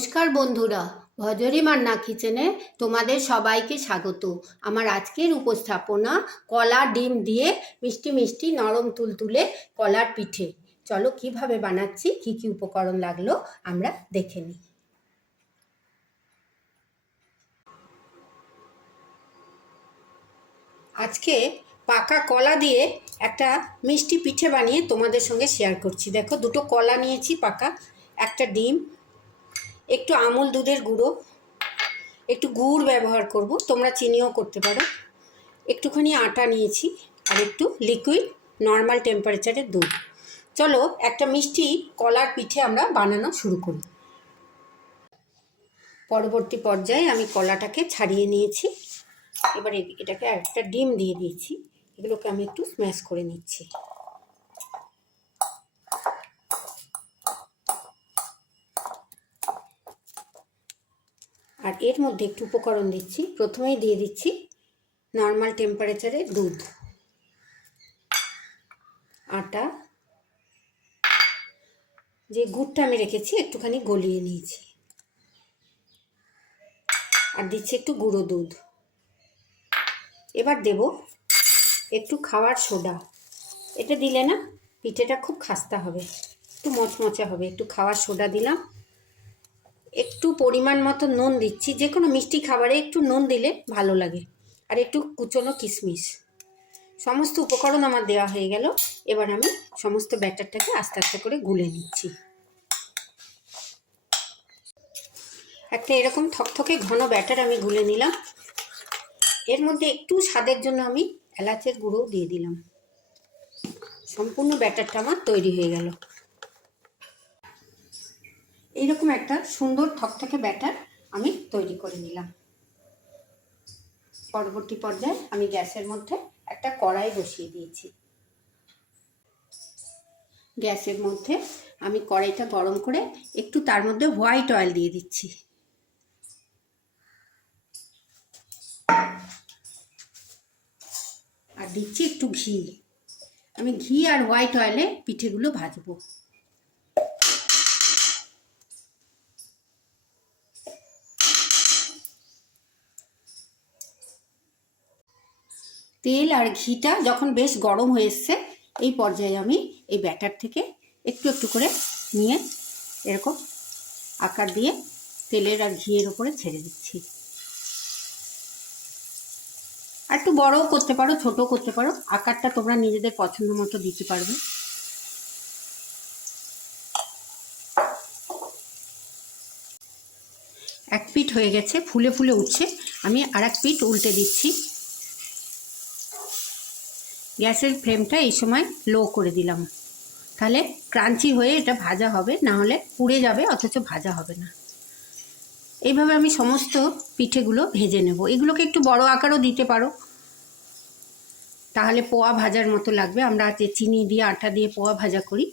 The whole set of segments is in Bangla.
নমস্কার বন্ধুরা, ভজরি মান্না কিচেনে তোমাদের সবাইকে স্বাগত। আমার আজকের উপস্থাপনা কলা ডিম দিয়ে মিষ্টি মিষ্টি নরম তুলতুলে কলার পিঠে। চলো কিভাবে বানাচ্ছি, কি কি উপকরণ লাগলো আমরা দেখে নিই। আজকে পাকা কলা দিয়ে একটা মিষ্টি পিঠে বানিয়ে তোমাদের সঙ্গে শেয়ার করছি। দেখো, দুটো কলা নিয়েছি পাকা, একটা ডিম, একটু আমুল দুধের গুঁড়ো, একটু গুড় ব্যবহার করব, তোমরা চিনিও করতে পারো, একটুখানি আটা নিয়েছি, আর একটু লিকুইড নর্মাল টেম্পারেচারের দুধ। চলো একটা মিষ্টি কলার পিঠে আমরা বানানো শুরু করি। পরবর্তী পর্যায়ে আমি কলাটাকে ছাড়িয়ে নিয়েছি। এবার এটাকে একটা ডিম দিয়ে দিয়েছি। এগুলোকে আমি একটু স্ম্যাশ করে নিচ্ছি। আর এর মধ্যে একটু উপকরণ দিচ্ছি। প্রথমেই দিয়ে দিচ্ছি নর্মাল টেম্পারেচারে দুধ, আটা, যে গুড়টা আমি রেখেছি একটুখানি গলিয়ে নিয়েছি, আর দিচ্ছি একটু গুঁড়ো দুধ। এবার দেব একটু খাওয়ার সোডা। এটা দিলে না পিঠেটা খুব খাস্তা হবে, একটু মচমচে হবে। একটু খাওয়ার সোডা দিলাম, একটু পরিমাণ মতো নুন দিচ্ছি। যে কোনো মিষ্টি খাবারে একটু নুন দিলে ভালো লাগে। আর একটু কুচনো কিশমিশ। সমস্ত উপকরণ আমার দেওয়া হয়ে গেল। এবার আমি সমস্ত ব্যাটারটাকে আস্তে আস্তে করে গুলে নিচ্ছি। একটা এরকম থকথকে ঘন ব্যাটার আমি গুলে নিলাম। এর মধ্যে একটু স্বাদের জন্য আমি এলাচের গুঁড়োও দিয়ে দিলাম। সম্পূর্ণ ব্যাটারটা আমার তৈরি হয়ে গেল। এইরকম একটা সুন্দর থকথকে ব্যাটার আমি তৈরি করে নিলাম। পরবর্তী পর্যায়ে আমি গ্যাসের মধ্যে একটা কড়াই বসিয়ে দিয়েছি। গ্যাসের মধ্যে আমি কড়াইটা গরম করে একটু তার মধ্যে হোয়াইট অয়েল দিয়ে দিচ্ছি। আর দিচ্ছি একটু ঘি। আমি ঘি আর হোয়াইট অয়েলে পিঠেগুলো ভাজবো। তেল আর ঘিটা যখন বেশ গরম হয়ে এসছে, এই পর্যায়ে আমি এই ব্যাটার থেকে একটু একটু করে নিয়ে এরকম আকার দিয়ে তেলের আর ঘিয়ের উপরে ছেড়ে দিচ্ছি। আর একটু বড়ও করতে পারো, ছোটও করতে পারো, আকারটা তোমরা নিজেদের পছন্দ মতো দিতে পারবে। এক পিঠ হয়ে গেছে, ফুলে ফুলে উঠছে। আমি আর এক পিঠ উল্টে দিচ্ছি। গ্যাসের ফ্লেমটা এই সময় লো করে দিলাম, তাহলে ক্রাঞ্চি হয়ে এটা ভাজা হবে, না হলে পুড়ে যাবে অথচ ভাজা হবে না। এইভাবে আমি সমস্ত পিঠেগুলো ভেজে নেব। এগুলোকে একটু বড় আকারও দিতে পারো, তাহলে পোয়া ভাজার মতো লাগবে। আমরা যে চিনি দিয়ে আটা দিয়ে পোয়া ভাজা করি,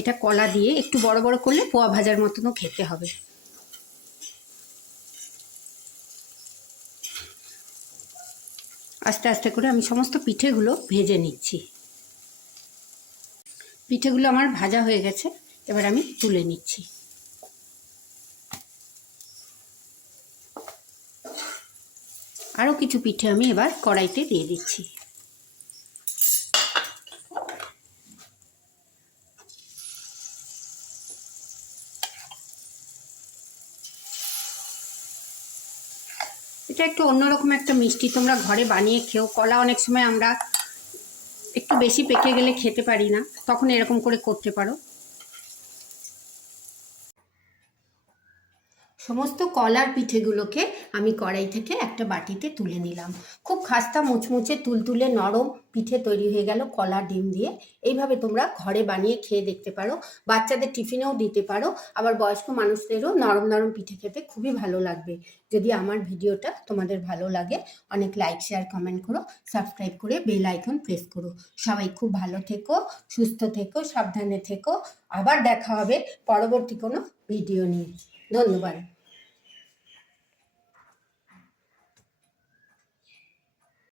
এটা কলা দিয়ে একটু বড় বড় করলে পোয়া ভাজার মতনও খেতে হবে। আস্তে আস্তে করে আমি সমস্ত পিঠেগুলো ভেজে নিচ্ছি। পিঠেগুলো আমার ভাজা হয়ে গেছে, এবার আমি তুলে নিচ্ছি। আরও কিছু পিঠে আমি এবার কড়াইতে দিয়ে দিচ্ছি। এটা একটু অন্যরকম একটা মিষ্টি, তোমরা ঘরে বানিয়ে খেও। কলা অনেক সময় আমরা একটু বেশি পেকে গেলে খেতে পারি না, তখন এরকম করে করতে পারো। সমস্ত কলার পিঠেগুলোকে আমি কড়াই থেকে একটা বাটিতে তুলে নিলাম। খুব খাস্তা মুচমুচে তুলতুলে নরম পিঠে তৈরি হয়ে গেল কলা ডিম দিয়ে। এইভাবে তোমরা ঘরে বানিয়ে খেয়ে দেখতে পারো, বাচ্চাদের টিফিনেও দিতে পারো, আবার বয়স্ক মানুষদেরও নরম নরম পিঠে খেতে খুবই ভালো লাগবে। যদি আমার ভিডিওটা তোমাদের ভালো লাগে, অনেক লাইক শেয়ার কমেন্ট করো, সাবস্ক্রাইব করে বেল আইকন প্রেস করো। সবাই খুব ভালো থেকো, সুস্থ থেকো, সাবধানে থেকো। আবার দেখা হবে পরবর্তী কোনো ভিডিও নিয়ে। ধন্যবাদ।